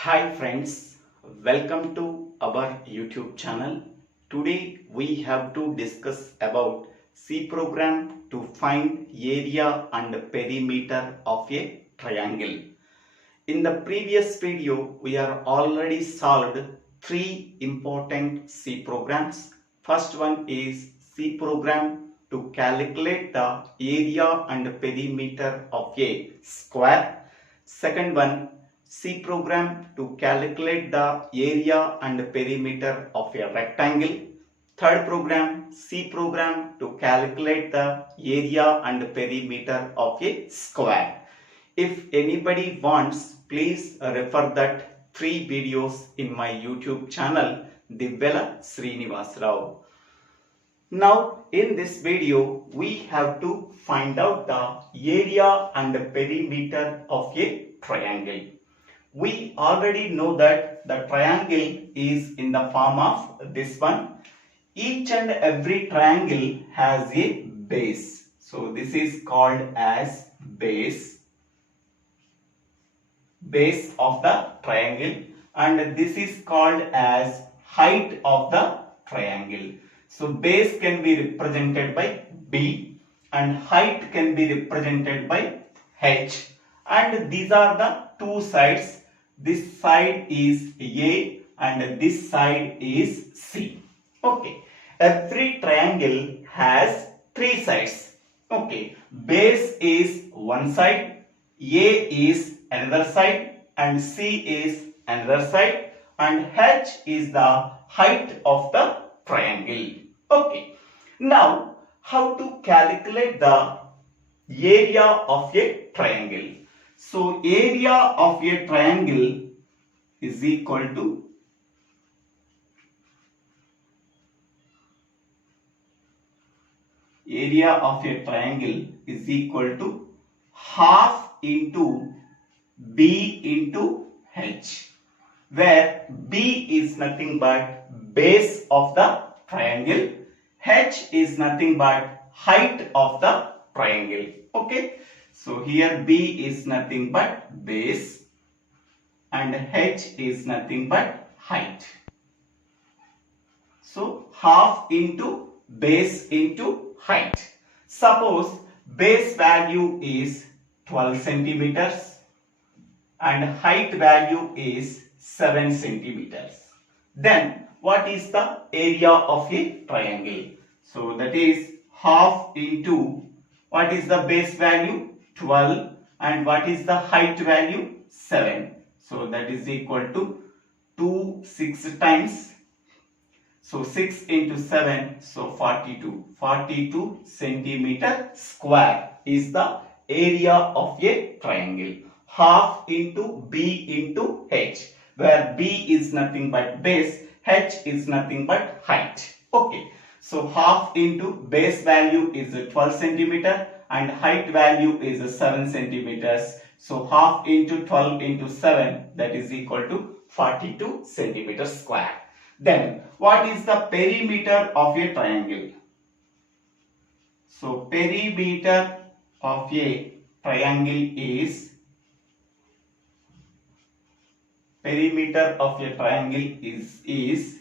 Hi friends, welcome to our YouTube channel. Today we have to discuss about C program to find area and perimeter of a triangle. In the previous video, we are already solved three important C programs. First one is C program to calculate the area and perimeter of a square. Second one, C program to calculate the area and perimeter of a rectangle. Third program, C program to calculate the area and perimeter of a square. If anybody wants, please refer that three videos in my YouTube channel, Divvela Srinivas Rao. Now in this video, we have to find out the area and perimeter of a triangle. We already know that the triangle is in the form of this one. Each and every triangle has a base. So this is called as base of the triangle, and this is called as height of the triangle. So base can be represented by B and height can be represented by H, and these are the two sides. This side is A and this side is C. Okay, every triangle has three sides. Okay, base is one side, A is another side, and C is another side, and H is the height of the triangle. Okay, now how to calculate the area of a triangle? So area of a triangle is equal to half into B into H, where B is nothing but base of the triangle, H is nothing but height of the triangle. Okay, so here B is nothing but base and H is nothing but height. So half into base into height. Suppose base value is 12 centimeters and height value is 7 centimeters. Then what is the area of a triangle? So that is half into, what is the base value? 12, and what is the height value? 7. So that is equal to 2 6 times. So 6 into 7, so 42. 42 centimeter square is the area of a triangle. Half into B into H, where B is nothing but base, H is nothing but height. Okay, so half into base value is 12 centimeter and height value is 7 centimeters. So half into 12 into 7, that is equal to 42 centimeters square. Then what is the perimeter of a triangle? So perimeter of a triangle is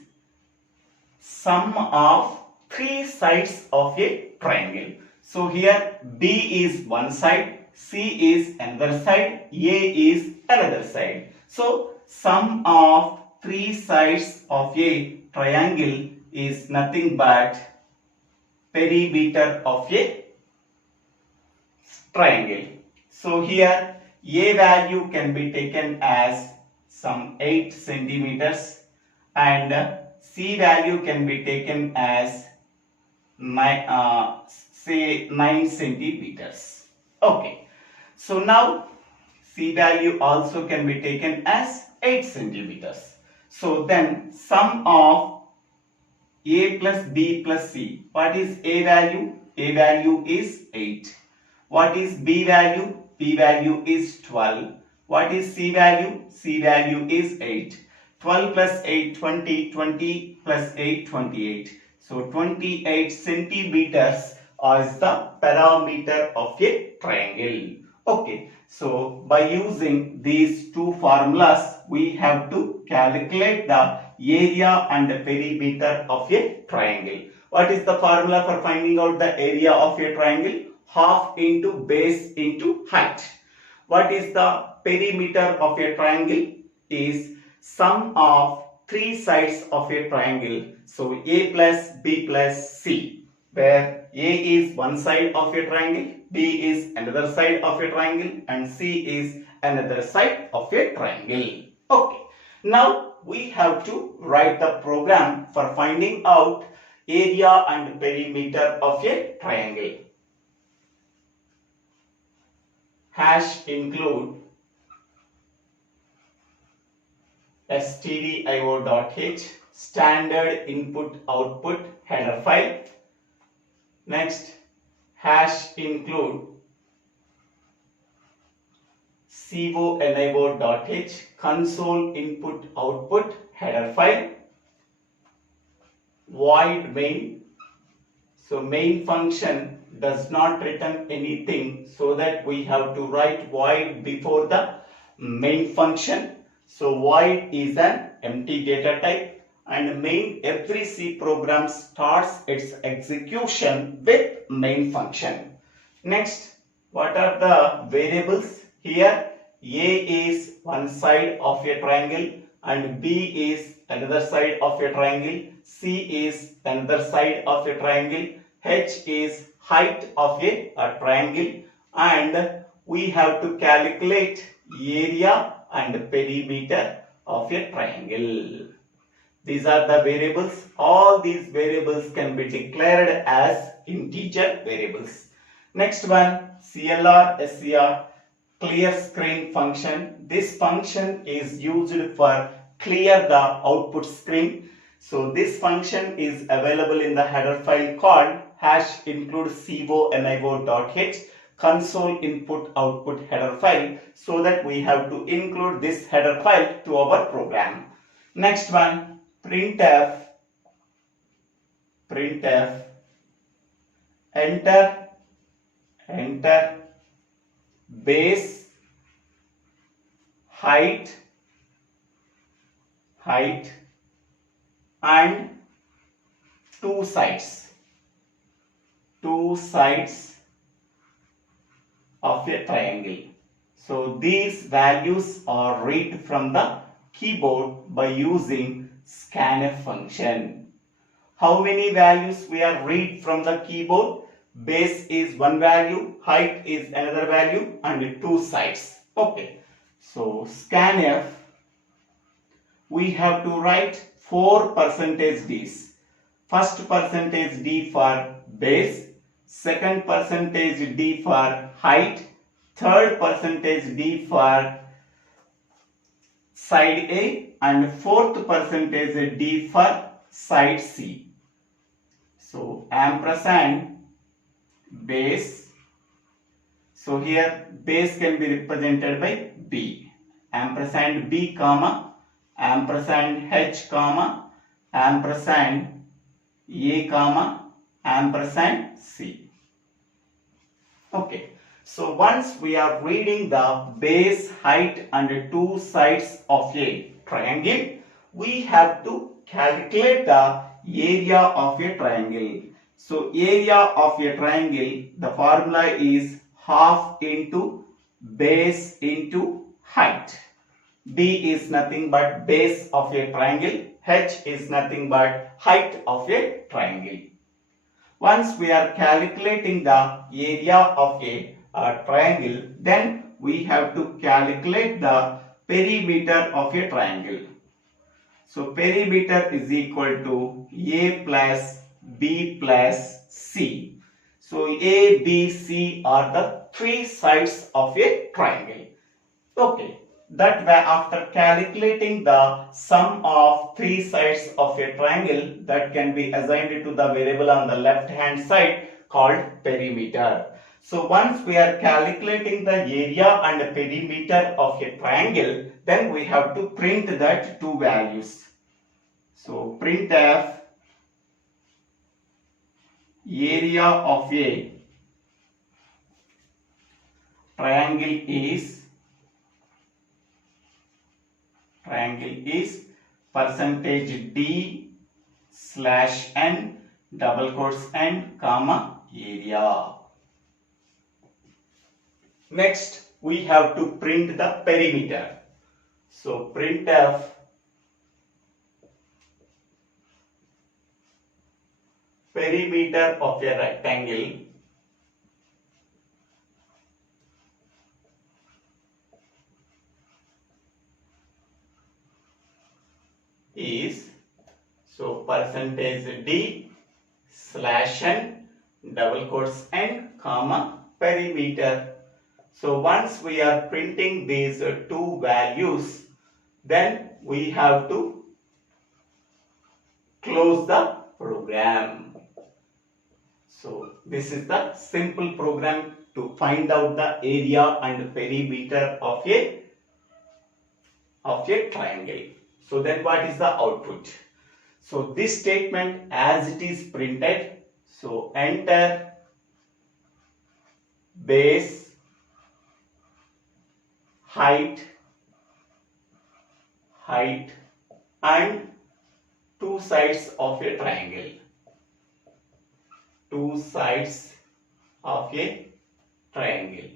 sum of three sides of a triangle. So here B is one side, C is another side, A is another side. So sum of three sides of a triangle is nothing but perimeter of a triangle. So here A value can be taken as some 8 centimeters and C value can be taken as 9 centimeters. Okay, so now C value also can be taken as 8 centimeters. So then sum of A plus B plus C. What is A value? A value is 8. What is B value? B value is 12. What is C value? C value is 8. 12 plus 8, 20. 20 plus 8, 28. So 28 centimeters is the parameter of a triangle. Okay, so by using these two formulas, we have to calculate the area and perimeter of a triangle. What is the formula for finding out the area of a triangle? Half into base into height. What is the perimeter of a triangle? Is sum of three sides of a triangle. So A plus B plus C, where A is one side of a triangle, B is another side of a triangle, and C is another side of a triangle. Okay. Now we have to write the program for finding out area and perimeter of a triangle. Hash include stdio.h standard input output header file. Next, hash include conio.h console input output header file. Void main. So main function does not return anything, so that we have to write void before the main function. So void is an empty data type, and main, every C program starts its execution with main function. Next, what are the variables? Here A is one side of a triangle and B is another side of a triangle, C is another side of a triangle, H is height of a triangle, and we have to calculate area and perimeter of a triangle. These are the variables. All these variables can be declared as integer variables. Next one, CLR SCR clear screen function. This function is used for clear the output screen. So this function is available in the header file called hash include conio.h console input output header file, so that we have to include this header file to our program. Next one, printf enter base height and two sides of a triangle. So these values are read from the keyboard by using scanf function. How many values we are read from the keyboard? Base is one value, height is another value, and two sides. Okay. So scanf, we have to write 4 %Ds. First %D for base, second %D for height, third %D for side A, and fourth %D for side C. So ampersand base. So here base can be represented by B. Ampersand B comma, ampersand H comma, ampersand A comma, ampersand C. Okay. So once we are reading the base, height and two sides of a triangle, we have to calculate the area of a triangle. So area of a triangle, the formula is half into base into height. B is nothing but base of a triangle. H is nothing but height of a triangle. Once we are calculating the area of a triangle, then we have to calculate the perimeter of a triangle. So perimeter is equal to A plus B plus C. So A, B, C are the three sides of a triangle. Okay. That way, after calculating the sum of three sides of a triangle, that can be assigned to the variable on the left hand side called perimeter. So once we are calculating the area and perimeter of a triangle, then we have to print that two values. So printf area of a triangle is triangle is percentage D slash N double quotes N comma area. Next we have to print the perimeter. So printf perimeter of a rectangle is percentage D slash N double quotes N comma perimeter. So once we are printing these two values, then we have to close the program. So this is the simple program to find out the area and perimeter of a triangle. So then what is the output? So this statement as it is printed, so enter base, height and two sides of a triangle. Two sides of a triangle.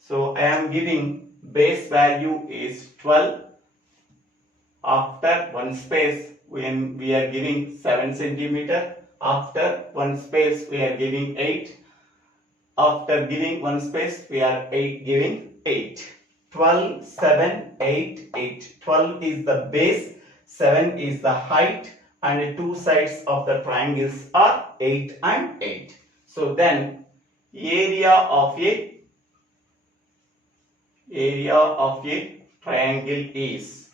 So I am giving base value is 12. After one space when we are giving 7 centimeter. After one space we are giving 8. After giving one space we are giving 8. 12, 7, 8, 8. 12 is the base, 7 is the height, and two sides of the triangles are 8 and 8. So then area of a triangle is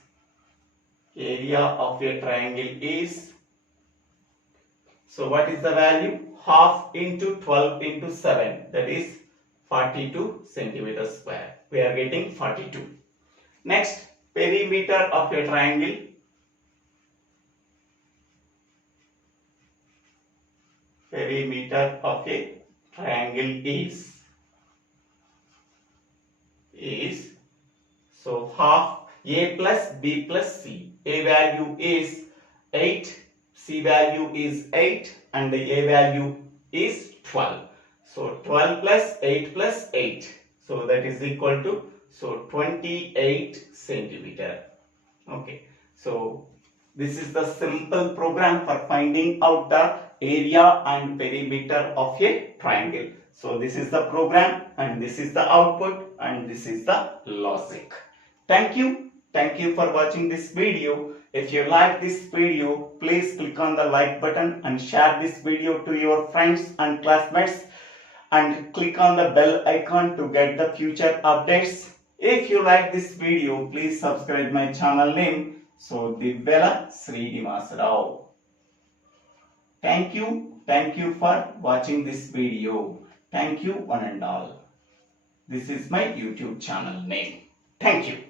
so what is the value? Half into 12 into 7, that is 42 centimeters square. We are getting 42. Next, perimeter of a triangle. Perimeter of a triangle is so half A plus B plus C. A value is 8, C value is 8, and the A value is 12. So 12 plus 8 plus 8. So that is equal to 28 centimeter. Okay. So this is the simple program for finding out the area and perimeter of a triangle. So this is the program and this is the output and this is the logic. Thank you. Thank you for watching this video. If you like this video, please click on the like button and share this video to your friends and classmates, and click on the bell icon to get the future updates. If you like this video, please subscribe my channel name. So Divyala Srinivasa Rao. Thank you for watching this video. Thank you one and all. This is my YouTube channel name. Thank you.